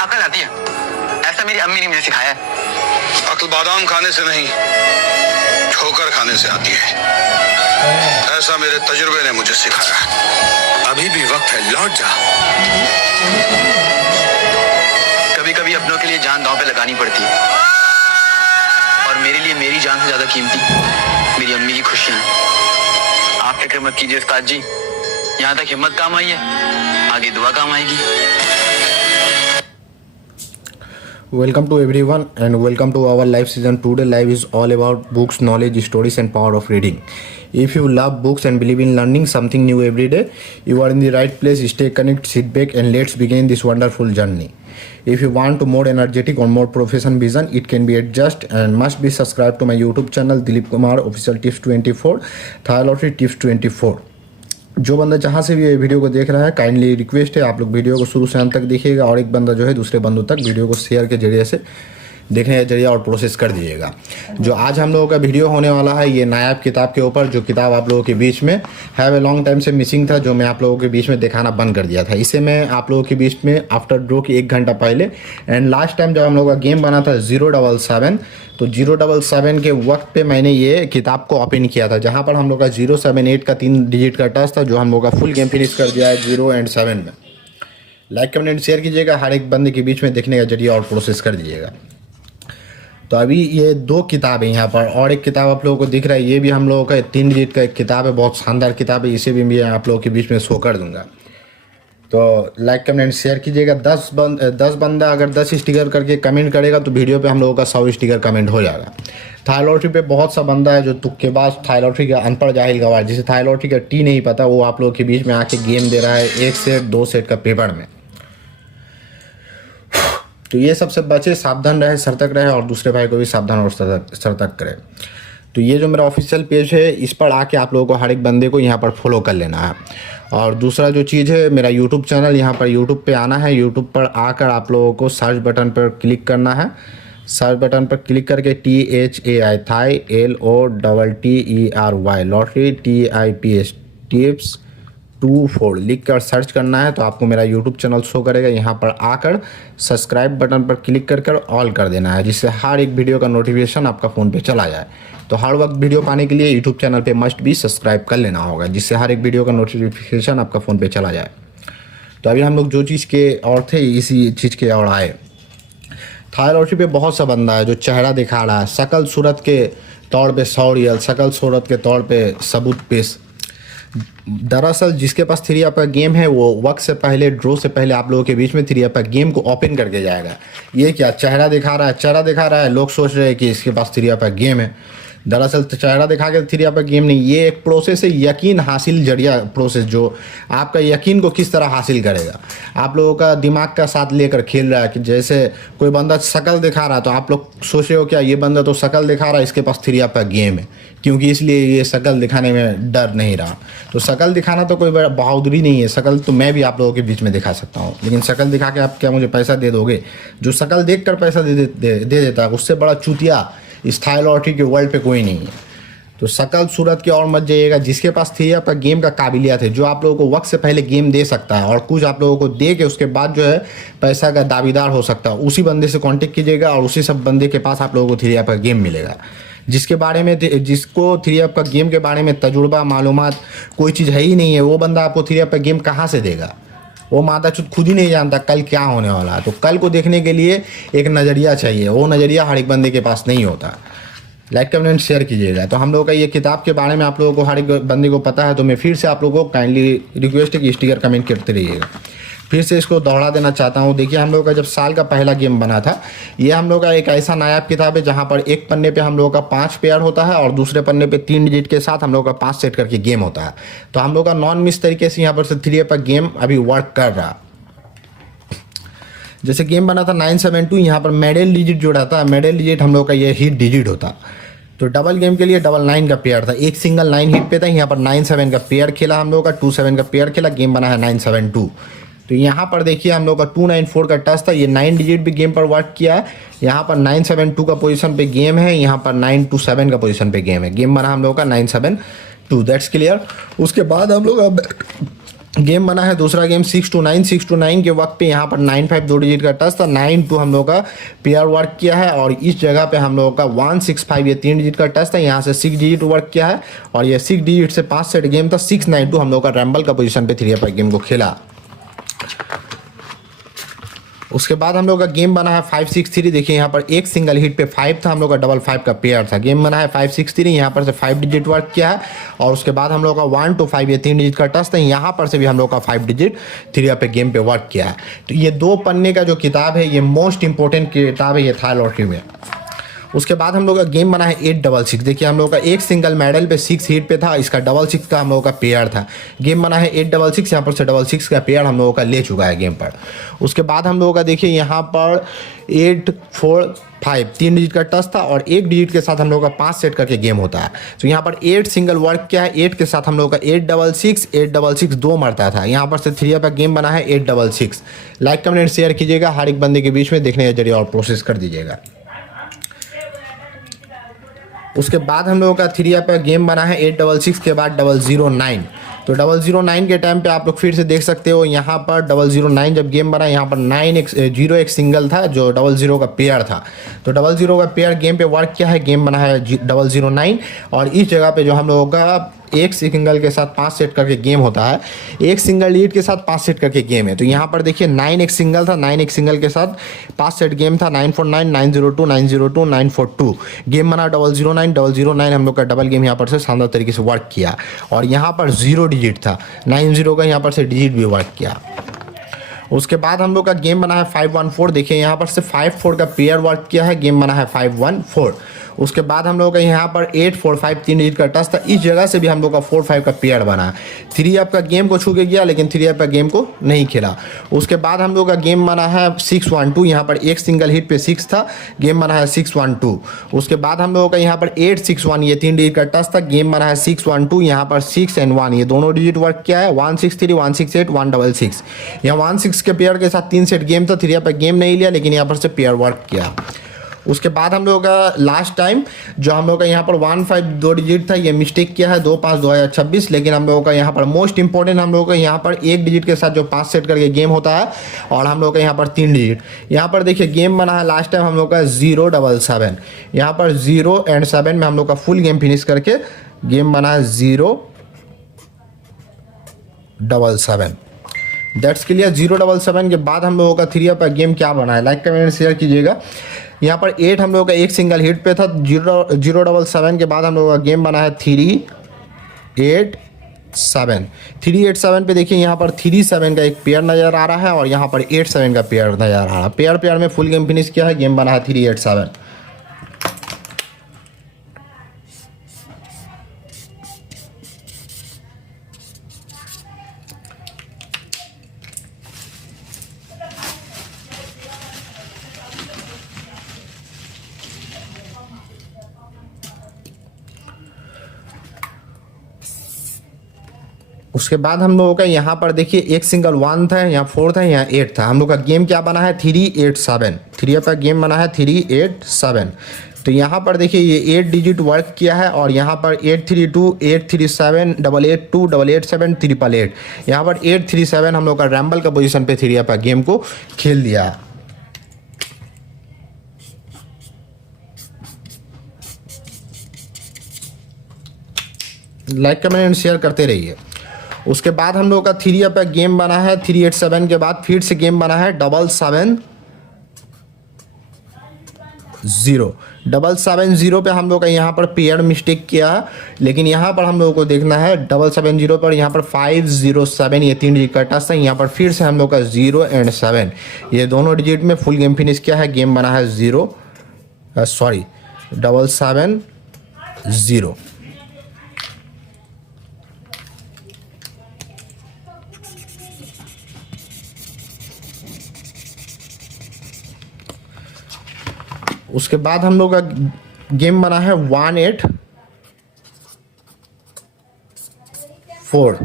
अकल आती है, ऐसा मेरी अम्मी ने मुझे सिखाया है। अकल बादाम खाने से नहीं, ठोकर खाने से आती है, ऐसा मेरे तजुर्बे ने मुझे सिखाया। अभी भी वक्त है, लौट जा। कभी कभी अपनों के लिए जान दांव पे लगानी पड़ती है, और मेरे लिए मेरी जान से ज्यादा कीमती मेरी अम्मी की खुशियां हैं। आप फिक्र मत कीजिए उस्ताद जी, यहाँ तक हिम्मत काम आई है, आगे दुआ काम आएगी। Welcome to everyone and welcome to our live season. Today live is all about books, knowledge, stories and power of reading. If you love books and believe in learning something new every day, you are in the right place. Stay connected, sit back and let's begin this wonderful journey. If you want to more energetic or more professional vision, it can be adjust and must be subscribed to my YouTube channel Dilip Kumar Official Tips 24, Thai Lottery Tips 24. जो बंदा जहाँ से भी ये video को देख रहा है, काइंडली रिक्वेस्ट है आप लोग वीडियो को शुरू से अंत तक देखिएगा, और एक बंदा जो है दूसरे बंदों तक वीडियो को शेयर के जरिए से देखने का जरिए और प्रोसेस कर दीजिएगा। जो आज हम लोगों का वीडियो होने वाला है ये नायाब किताब के ऊपर, जो किताब आप लोगों के बीच में हैव ए लॉन्ग टाइम से मिसिंग था, जो मैं आप लोगों के बीच में दिखाना बंद कर दिया था। इसे मैं आप लोगों के बीच में आफ्टर ड्रॉ की 1 घंटा पहले एंड लास्ट टाइम जब हम लोगों का गेम बना था 077, तो 077 के वक्त पे मैंने ये किताब को ओपन किया था, जहाँ पर हम लोग का 078 का 3 डिजिट का टच था, जो हम लोग का फुल गेम फिनिश कर दिया है 0 एंड 7 में। लाइक कमेंट शेयर कीजिएगा, हर एक बंदे के बीच में देखने का जरिए और प्रोसेस कर दीजिएगा। तो अभी ये 2 किताब है यहाँ पर, और एक किताब आप लोगों को दिख रहा है, ये भी हम लोगों का 3 डिजिट का एक किताब है, बहुत शानदार किताब है, इसे भी मैं आप लोगों के बीच में शो कर दूंगा। तो लाइक कमेंट शेयर कीजिएगा। 10 बंदा अगर 10 स्टिकर करके कमेंट करेगा तो वीडियो पे हम लोगों का 100 स्टिकर कमेंट हो जाएगा। थाई लॉटरी पे बहुत सा बंदा है जो तुक्केबाज, थाई लॉटरी का अनपढ़ जाहिल गवार, जिसे थाई लॉटरी का टी नहीं पता, वो आप लोगों के बीच में आके गेम दे रहा है 1 सेट 2 सेट का पेपर में। तो ये सबसे बचे, सावधान रहे, सतर्क रहे, और दूसरे भाई को भी सावधान और सतर्क करे। तो ये जो मेरा ऑफिशियल पेज है, इस पर आके आप लोगों को हर एक बंदे को यहाँ पर फॉलो कर लेना है। और दूसरा जो चीज़ है, मेरा यूट्यूब चैनल, यहाँ पर यूट्यूब पे आना है। यूट्यूब पर आकर आप लोगों को सर्च बटन पर क्लिक करना है। सर्च बटन पर क्लिक करके THAI Thai LOTTERY lottery TIPS tips 24 लिख कर सर्च करना है, तो आपको मेरा यूट्यूब चैनल शो करेगा। यहाँ पर आकर सब्सक्राइब बटन पर क्लिक कर ऑल कर देना है, जिससे हर एक वीडियो का नोटिफिकेशन आपका फ़ोन पे चला जाए। तो हर वक्त वीडियो पाने के लिए यूट्यूब चैनल पे मस्ट भी सब्सक्राइब कर लेना होगा, जिससे हर एक वीडियो का नोटिफिकेशन आपका फ़ोन पे चला जाए। तो अभी हम लोग जो चीज़ के और थे इसी चीज़ के और आए। थाई लॉटरी पे बहुत सा बंदा है जो चेहरा दिखा रहा है, शकल सूरत के तौर पे 100 रियल, शकल सूरत के तौर पे सबूत पेश। दरअसल जिसके पास 3 का गेम है वो वक्त से पहले, ड्रॉ से पहले आप लोगों के बीच में 3 का गेम को ओपन करके जाएगा। ये क्या चेहरा दिखा रहा है, चेहरा दिखा रहा है, लोग सोच रहे हैं कि इसके पास 3 का गेम है। दरअसल चेहरा दिखा के 3 का गेम नहीं, ये एक प्रोसेस है, यकीन हासिल जरिया प्रोसेस, जो आपका यकीन को किस तरह हासिल करेगा। आप लोगों का दिमाग का साथ लेकर खेल रहा है कि जैसे कोई बंदा शकल दिखा रहा है तो आप लोग सोच रहे हो क्या ये बंदा तो शकल दिखा रहा है, इसके पास 3 का गेम है, क्योंकि इसलिए ये शकल दिखाने में डर नहीं रहा। तो शकल दिखाना तो कोई बहादुरी नहीं है, शकल तो मैं भी आप लोगों के बीच में दिखा सकता हूँ, लेकिन शकल दिखा के आप क्या मुझे पैसा दे दोगे? जो शकल देख कर पैसा दे देता है, उससे बड़ा चूतिया इस थाई लॉटरी के वर्ल्ड पे कोई नहीं है। तो शकल सूरत की और मत जाइएगा। जिसके पास 3 का गेम का काबिलियत है, जो आप लोगों को वक्त से पहले गेम दे सकता है और कुछ आप लोगों को दे के उसके बाद जो है पैसा का दावेदार हो सकता है, उसी बंदे से कांटेक्ट कीजिएगा, और उसी सब बंदे के पास आप लोगों को 3 का गेम मिलेगा। जिसके बारे में, जिसको 3 का गेम के बारे में तजुर्बा मालूमात कोई चीज़ है ही नहीं है, वो बंदा आपको 3 का गेम कहाँ से देगा? वो मादाचुद खुद ही नहीं जानता कल क्या होने वाला है। तो कल को देखने के लिए एक नज़रिया चाहिए, वो नज़रिया हर एक बंदे के पास नहीं होता। लाइक कमेंट शेयर कीजिएगा। तो हम लोगों का ये किताब के बारे में आप लोगों को हर एक बंदे को पता है, तो मैं फिर से आप लोगों को काइंडली रिक्वेस्ट है कि स्टिकर कमेंट करते रहिएगा। फिर से इसको दोहरा देना चाहता हूँ। देखिए हम लोग का जब साल का पहला गेम बना था, ये हम लोग का एक ऐसा नायाब किताब है जहाँ पर एक पन्ने पे हम लोगों का 5 पेयर होता है, और दूसरे पन्ने पे 3 डिजिट के साथ हम लोग का 5 सेट करके गेम होता है। तो हम लोग का नॉन मिस तरीके से यहाँ पर से 3 का गेम अभी वर्क कर रहा। जैसे गेम बना था 972, यहाँ पर मेडल डिजिट जो रहता है, मेडल डिजिट हम लोग का ये हिट डिजिट होता। तो डबल गेम के लिए 99 का पेयर था, एक सिंगल 9 हिट पे था। यहाँ पर 97 का पेयर खेला हम लोग का, 27 का पेयर खेला, गेम बना है 972। तो यहाँ पर देखिए हम लोग का 294 का टच था, ये 9 डिजिट भी गेम पर वर्क किया है। यहाँ पर 972 का पोजीशन पे गेम है, यहाँ पर 927 का पोजीशन पे गेम है। गेम बना हम लोग का 972, दैट्स क्लियर। उसके बाद हम लोग गेम बना है दूसरा गेम 6 to 9 के वक्त पे यहाँ पर 9-5 दो डिजिट का टच था, 9-2 हम लोग का पेयर वर्क किया है और इस जगह पे हम लोगों का 1-6-5 ये 3 डिजिट का टच था, यहाँ से 6 डिजिट वर्क किया है और ये 6 डिजिट से 5 सेट गेम था। 6-9-2 हम लोग का रैम्बल का पोजीशन पे 3 पर गेम को खेला। उसके बाद हम लोग का गेम बना है 5-6-3। देखिए यहाँ पर एक सिंगल हिट पे 5 था, हम लोग का 5-5 का पेयर था। गेम बना है 5-6-3, यहाँ पर से 5 डिजिट वर्क किया है और उसके बाद हम लोग का 1 to 5 ये 3 डिजिट का टच था, यहाँ पर से भी हम लोग का 5 डिजिट 3 पे गेम पे वर्क किया है। तो ये 2 पन्ने का जो किताब है ये मोस्ट इंपॉर्टेंट किताब है ये थाई लॉटरी में। उसके बाद हम लोग का गेम बना है 8-6। देखिए हम लोग का एक सिंगल मेडल पे 6 हिट पे था, इसका 6-6 का हम लोग का पेयर था। गेम बना है 8-6, यहाँ पर से 6-6 का पेयर हम लोगों का ले चुका है गेम पर। उसके बाद हम लोगों का देखिए यहाँ पर 8-4-5 3 डिजिट का टच था और 1 डिजिट के साथ हम लोग का 5 सेट करके गेम होता है। तो यहाँ पर 8 सिंगल वर्क किया है, 8 के साथ हम लोग का 8-6 2 मरता था। यहाँ पर से 3 पर गेम बना है 8-6। लाइक कमेंट शेयर कीजिएगा, हर एक बंदे के बीच में देखने के जरिए और प्रोसेस कर दीजिएगा। उसके बाद हम लोगों का 3 पर गेम बना है 8-6 के बाद 009। तो 009 के टाइम पे आप लोग फिर से देख सकते हो, यहाँ पर 009 जब गेम बना यहाँ पर 0 एक सिंगल था जो 00 का पेयर था। तो 00 का पेयर गेम पे वर्क किया है, गेम बना है 009 और इस जगह पे जो हम लोगों का एक सिंगल के साथ 5 सेट करके गेम होता है, एक सिंगल लीड के साथ 5 सेट करके गेम है। तो यहाँ पर देखिए 9 एक सिंगल था, 9 एक सिंगल के साथ 5 सेट गेम था, 949 902 902 942। गेम बना 009 009 हम लोग का डबल गेम यहाँ पर से शानदार तरीके से वर्क किया और यहाँ पर 0 डिजिट था, 90 का यहाँ पर से डिजिट भी वर्क किया। उसके बाद हम लोग का गेम बना है 5-1-4। देखिए यहाँ पर से 5-4 का पेयर वर्क किया है, गेम बना है 5-1-4। उसके बाद हम लोग का यहाँ पर 8-4-5 3 डिजिट का टच था, इस जगह से भी हम लोग का 4-5 का पेयर बना। 3 अप का गेम को छू के गया लेकिन 3 अप का गेम को नहीं खेला। उसके बाद हम लोग का गेम बना है 6-1-2। यहाँ पर एक सिंगल हिट पे 6 था, गेम बना है 6-1-2। उसके बाद हम लोगों का यहाँ पर 8-6-1 ये 3 डिजिट का टच था, गेम बना है 6-1-2। यहाँ पर 6 and 1 ये दोनों डिजिट वर्क किया है, 1-6-3 1-6-8 1-6-6। यहाँ 1-6 के पेयर के साथ 3 सेट गेम था, 3 अप का गेम नहीं लिया लेकिन यहाँ पर से पेयर वर्क किया। उसके बाद हम लोगों का लास्ट टाइम जो हम लोग का यहाँ पर 1-5 दो डिजिट था, ये मिस्टेक किया है 2-5-2026। लेकिन हम लोगों का यहाँ पर मोस्ट इंपॉर्टेंट हम लोगों का यहाँ पर 1 डिजिट के साथ जो 5 सेट करके गेम होता है और हम लोग का यहाँ पर 3 डिजिट। यहाँ पर देखिए गेम बना है लास्ट टाइम हम लोग का 0-7-7। यहाँ पर 0 and 7 में हम लोग का फुल गेम फिनिश करके गेम बना है 0-7-7। That's clear. 0-7 के बाद हम लोगों का 3 पर गेम क्या बना है, लाइक कमेंट शेयर कीजिएगा। यहाँ पर 8 हम लोगों का एक सिंगल हिट पे था, 0-7 के बाद हम लोगों का गेम बना है 3-8-7। 3-8-7 पे देखिए यहाँ पर 3-7 का एक पेयर नज़र आ रहा है और यहाँ पर 8-7 का पेयर नज़र आ रहा है। पेयर में फुल गेम फिनिश किया है, गेम बना है 3-8-7। उसके बाद हम लोगों का यहाँ पर देखिए एक सिंगल 1 था, यहाँ 4 था, यहाँ 8 था। हम लोग का गेम क्या बना है 3-8-7। 3 का गेम बना है 3-8-7। तो यहाँ पर देखिए ये 8 डिजिट वर्क किया है और यहाँ पर 8-3-2 8-3-7 8-8-2 8-8-7 8-8। यहाँ पर 8-3-7 हम लोग का रैम्बल का पोजीशन पे 3 का गेम को खेल दिया है। लाइक कमेंट शेयर करते रहिए। उसके बाद हम लोग का 3 पे गेम बना है 3-8-7 के बाद फिर से गेम बना है 7-7-0। 7-7-0 पे हम लोग का यहाँ पर पेयर मिस्टेक किया, लेकिन यहाँ पर हम लोगों को देखना है 7-7-0 पर यहाँ पर 5-0-7 ये 3 डिजिट का टच था। यहाँ पर फिर से हम लोग का 0 and 7 ये दोनों डिजिट में फुल गेम फिनिश किया है, गेम बना है 7-7-0। उसके बाद हम लोग का गेम बना है 1-8-4।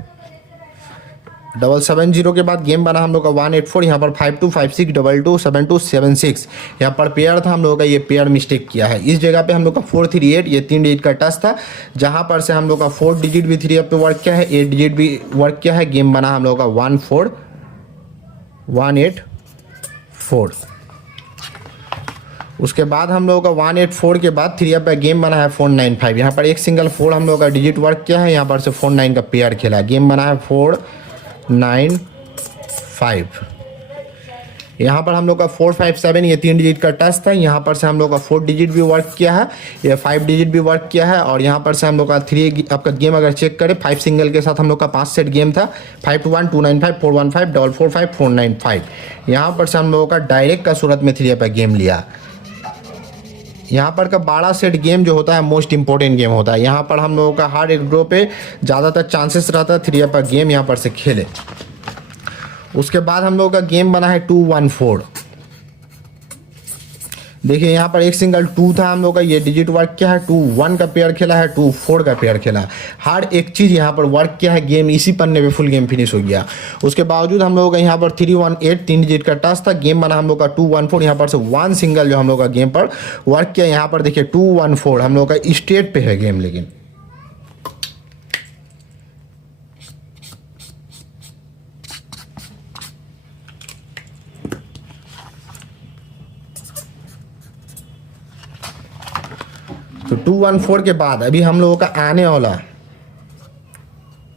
770 के बाद गेम बना हम लोग का 184, यहाँ पर 52 56 22 72 76, यहाँ पर पेयर था हम लोग का, ये पेयर मिस्टेक किया है। इस जगह पे हम लोग का 438 ये 3 डिजिट का टच था, जहाँ पर से हम लोग का 4 डिजिट भी 3 पे वर्क किया है, 8 डिजिट भी वर्क किया है। गेम बना हम लोग का 184। उसके बाद हम लोगों का 184 के बाद 3 पे गेम बना है 495, यहाँ पर एक सिंगल 4 हम लोग का डिजिट वर्क किया है, यहाँ पर से 49 का पेयर खेला है। गेम बना है 495। यहाँ पर हम लोग का 457 ये 3 डिजिट का टच था, यहाँ पर से हम लोग का 4 डिजिट भी वर्क किया है, ये 5 डिजिट भी वर्क किया है। और यहाँ पर से हम लोग का 3 आपका गेम अगर चेक करें 5 सिंगल के साथ हम लोग का 5 सेट गेम था, 521 295 415 445 495। यहाँ पर से हम लोगों का डायरेक्ट का सूरत में 3 पे गेम लिया। यहाँ पर का 12 सेट गेम जो होता है मोस्ट इंपॉर्टेंट गेम होता है, यहाँ पर हम लोगों का हर एक ड्रॉ पे ज़्यादातर चांसेस रहता है 3 पर गेम यहाँ पर से खेले। उसके बाद हम लोगों का गेम बना है 214। देखिए यहाँ पर एक सिंगल 2 था हम लोग का, ये डिजिट वर्क किया है, 2-1 का पेयर खेला है, 2-4 का पेयर खेला है, हर एक चीज़ यहाँ पर वर्क किया है। गेम इसी पन्ने पे फुल गेम फिनिश हो गया। उसके बावजूद हम लोगों का यहाँ पर 318 3 डिजिट का टच था, गेम बना हम लोग का 214। यहाँ पर से 1 सिंगल जो हम लोग का गेम पर वर्क किया, यहाँ पर देखिए 214 हम लोग का स्टेट पे है गेम। लेकिन तो 214 के बाद अभी हम लोगों का आने वाला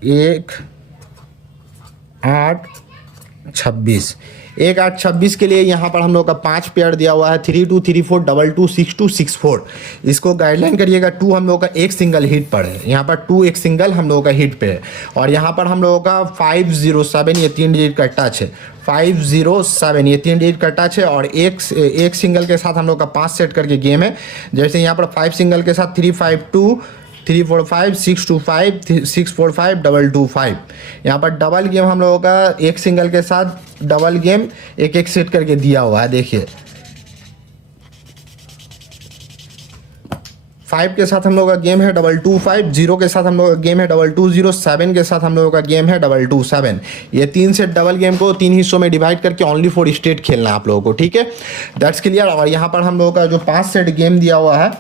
1-8-26 1-8-26 के लिए यहाँ पर हम लोग का 5 पेयर दिया हुआ है, 3-2 3-4 2-2 6-2 6-4। इसको गाइडलाइन करिएगा, 2 हम लोग का एक सिंगल हिट पर है, यहाँ पर 2 एक सिंगल हम लोगों का हिट पे है। और यहाँ पर हम लोगों का 507 ये 3 डिजिट का टच है, 507 ये 3 डिजिट का टच है। और एक सिंगल के साथ हम लोग का 5 सेट करके गेम है। जैसे यहाँ पर 5 सिंगल के साथ 352 345 625 645 225। यहाँ पर डबल गेम हम लोगों का एक सिंगल के साथ डबल गेम एक सेट करके दिया हुआ है। देखिए 5 के साथ हम लोगों का गेम है 225, 0 के साथ हम लोगों का गेम है 220, 7 के साथ हम लोगों का गेम है 227। ये 3 सेट डबल गेम को 3 हिस्सों में डिवाइड करके ओनली 4 स्टेट खेलना है आप लोगों को, ठीक है, दैट्स क्लियर। और यहाँ पर हम लोगों का जो 5 सेट गेम दिया हुआ है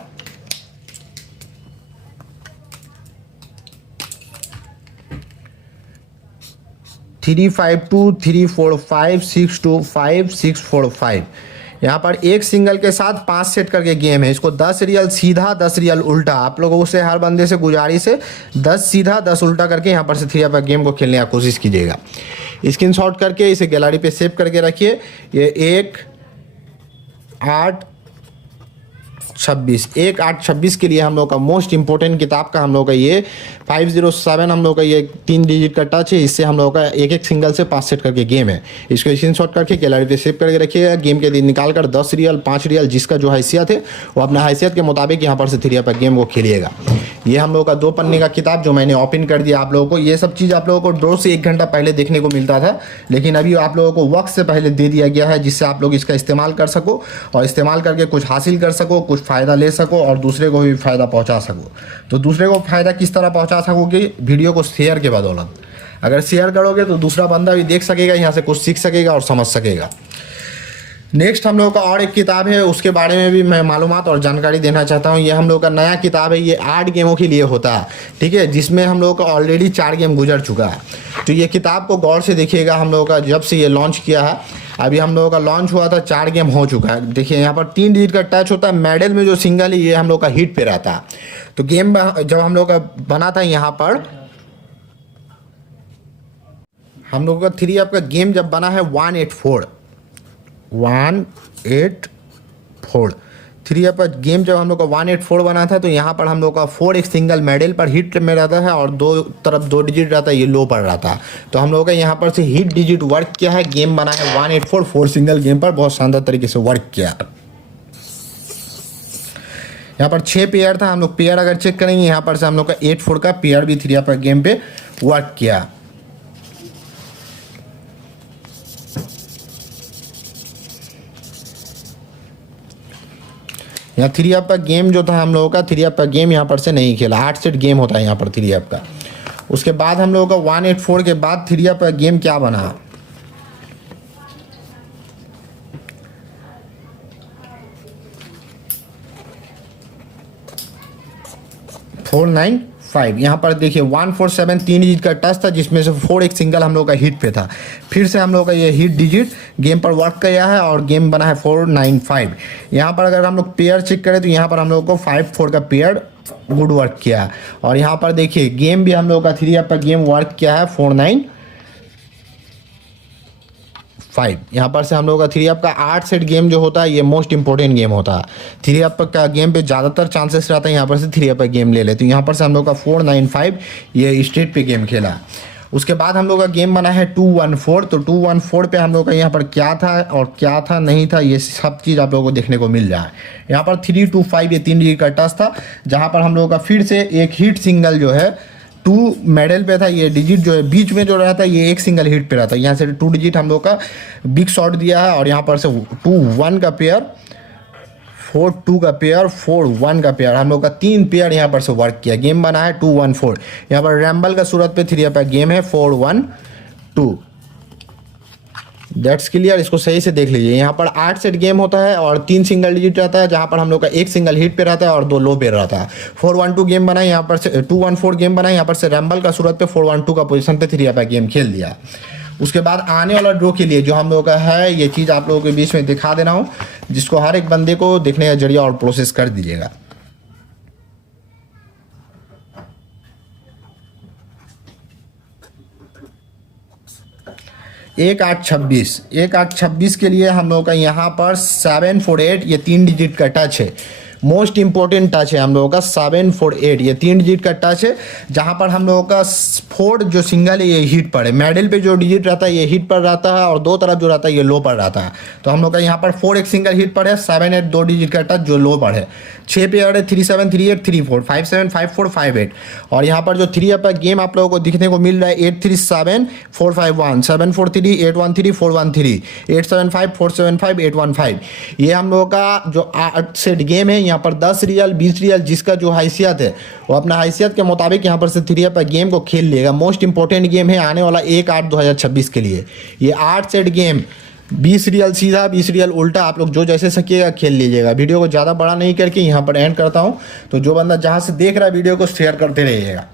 352 345 625 645। यहाँ पर एक सिंगल के साथ 5 सेट करके गेम है। इसको 10 रियल सीधा 10 रियल उल्टा, आप लोगों से हर बंदे से गुजारिश है 10 सीधा 10 उल्टा करके यहाँ पर से 3 पर गेम को खेलने की कोशिश कीजिएगा। स्क्रीनशॉट करके इसे गैलरी पे सेव करके रखिए। ये 1-8-26 के लिए हम लोग का मोस्ट इंपॉर्टेंट किताब का हम लोग का ये 507 हम लोग का ये 3 डिजिट का टच है। इससे हम लोग का एक सिंगल से 5 सेट करके गेम है। इसको स्क्रीनशॉट करके गैलरी पे सेव करके रखिएगा। गेम के दिन निकाल कर 10 रियल 5 रियल जिसका जो हैसियत है वो अपना हैसियत के मुताबिक यहाँ पर से 3 पर गेम को खेलिएगा। ये हम लोग का 2 पन्ने का किताब जो मैंने ओपन कर दिया आप लोगों को। ये सब चीज़ आप लोगों को ड्रॉ से 1 घंटा पहले देखने को मिलता था, लेकिन अभी आप लोगों को वक्त से पहले दे दिया गया है, जिससे आप लोग इसका इस्तेमाल कर सको और इस्तेमाल करके कुछ हासिल कर सको, कुछ फ़ायदा ले सको और दूसरे को भी फ़ायदा पहुंचा सको। तो दूसरे को फ़ायदा किस तरह पहुंचा सकोगे? वीडियो को शेयर के बदौलत। अगर शेयर करोगे तो दूसरा बंदा भी देख सकेगा, यहाँ से कुछ सीख सकेगा और समझ सकेगा। नेक्स्ट हम लोग का और एक किताब है, उसके बारे में भी मैं मालूमात और जानकारी देना चाहता हूँ। ये हम लोग का नया किताब है, ये 8 गेमों के लिए होता है, ठीक है, जिसमें हम लोग का ऑलरेडी 4 गेम गुजर चुका है। तो ये किताब को गौर से देखिएगा। हम लोग का जब से ये लॉन्च किया है, अभी हम लोगों का लॉन्च हुआ था 4 गेम हो चुका है। देखिए यहाँ पर 3 डिजिट का टच होता है, मेडल में जो सिंगल है ये हम लोग का हिट पे रहता है। तो गेम जब हम लोग का बना था, यहाँ पर हम लोग का 3 आपका गेम जब बना है 184 3 पर गेम जब हम लोग का 184 बना था, तो यहाँ पर हम लोग का 4 एक सिंगल मेडल पर हिट में रहता है और 2 तरफ 2 डिजिट रहता है, ये लो पर रहता है। तो हम लोग का यहाँ पर से हिट डिजिट वर्क किया है। गेम बना है 184 4 सिंगल गेम पर बहुत शानदार तरीके से वर्क किया। यहाँ पर 6 पेयर था। हम लोग पेयर अगर चेक करेंगे, यहाँ पर से हम लोग का 84 का पेयर भी 3 पर गेम पे वर्क किया। यहाँ 3 का गेम जो था हम लोगों का 3 का गेम यहाँ पर से नहीं खेला। 8 सेट गेम होता है यहाँ पर 3 का। उसके बाद हम लोगों का 184 के बाद 3 अप गेम क्या बना, 495। यहाँ पर देखिए 147 3 डिजिट का टच था, जिसमें से 4 एक सिंगल हम लोग का हिट पे था। फिर से हम लोग का ये हिट डिजिट गेम पर वर्क किया है और गेम बना है 495। यहाँ पर अगर हम लोग पेयर चेक करें तो यहाँ पर हम लोग को 5-4 का पेयर गुड वर्क किया है। और यहाँ पर देखिए गेम भी हम लोग का 3 अप पर गेम वर्क किया है 495। यहाँ पर से हम लोग का 3 अप का 8 सेट गेम जो होता है ये मोस्ट इंपॉर्टेंट गेम होता है। 3 अप का गेम पे ज़्यादातर चांसेस रहता है यहाँ पर से 3 अप का गेम ले ले। तो यहाँ पर से हम लोग का 495 ये स्ट्रेट पे गेम खेला। उसके बाद हम लोग का गेम बना है 214। तो 214 पे हम लोग का यहाँ पर क्या था और क्या था नहीं था ये सब चीज़ आप लोगों को देखने को मिल जाए। यहाँ पर 325 ये 3 डिजिट का टच था, जहाँ पर हम लोगों का फिर से एक हिट सिंगल जो है 2 मेडल पे था। ये डिजिट जो है बीच में जो रहता है ये एक सिंगल हिट पे रहता है। यहाँ से 2 डिजिट हम लोग का बिग शॉट दिया है और यहाँ पर से 2-1 का पेयर, 4-2 का पेयर, 4-1 का पेयर, हम लोग का 3 पेयर यहाँ पर से वर्क किया। गेम बना है 214। यहाँ पर रैम्बल का सूरत पे 3 अप गेम है 4-1-2। दैट्स क्लियर, इसको सही से देख लीजिए। यहाँ पर 8 सेट गेम होता है और 3 सिंगल डिजिट रहता है, जहाँ पर हम लोग का एक सिंगल हिट पे रहता है और 2 लो पे रहता है। 4-1-2 गेम बना है, यहाँ पर से 2-1-4 गेम बना है। यहाँ पर से रैम्बल का सूरत पे 4-1-2 का पोजीशन पे 3 अप गेम खेल दिया। उसके बाद आने वाला ड्रॉ के लिए जो हम लोगों का है ये चीज़ आप लोगों के बीच में दिखा देना हो, जिसको हर एक बंदे को देखने का जरिया और प्रोसेस कर दीजिएगा। एक 8-26 के लिए हम लोगों का यहाँ पर 748 ये 3 डिजिट का टच है। मोस्ट इंपॉर्टेंट टच है हम लोगों का 748 ये 3 डिजिट का टच है, जहाँ पर हम लोगों का 4 जो सिंगल है ये हिट पर है। मेडल पे जो डिजिट रहता है ये हिट पर रहता है और 2 तरफ जो रहता है ये लो पर रहता है। तो हम लोग का यहाँ पर 4 एक सिंगल हिट पर है, 7-8 2 डिजिट का टच जो लो पर है। 6 पेयर है 3-7 3-8 3-4 5-7 5-4 5-8। और यहाँ पर जो 3 अप गेम आप लोगों को दिखने को मिल रहा है 8-3-7 4-5-1 7-4-3 8-1-3 4-1-3 8-7-5 4-7-5 8-1-5। ये हम लोगों का जो 8 सेट गेम है, यहाँ पर 10 रियल 20 रियल जिसका जो हैसियत है वो अपना हैसियत के मुताबिक यहाँ पर से 3 अप गेम को खेल लेगा। मोस्ट इंपॉर्टेंट गेम है आने वाला 1-8-2026 के लिए। ये 8 सेट गेम 20 रियल सीधा 20 रियल उल्टा, आप लोग जो जैसे सकिएगा खेल लीजिएगा। वीडियो को ज़्यादा बड़ा नहीं करके यहाँ पर एंड करता हूँ। तो जो बंदा जहाँ से देख रहा है वीडियो को शेयर करते रहिएगा।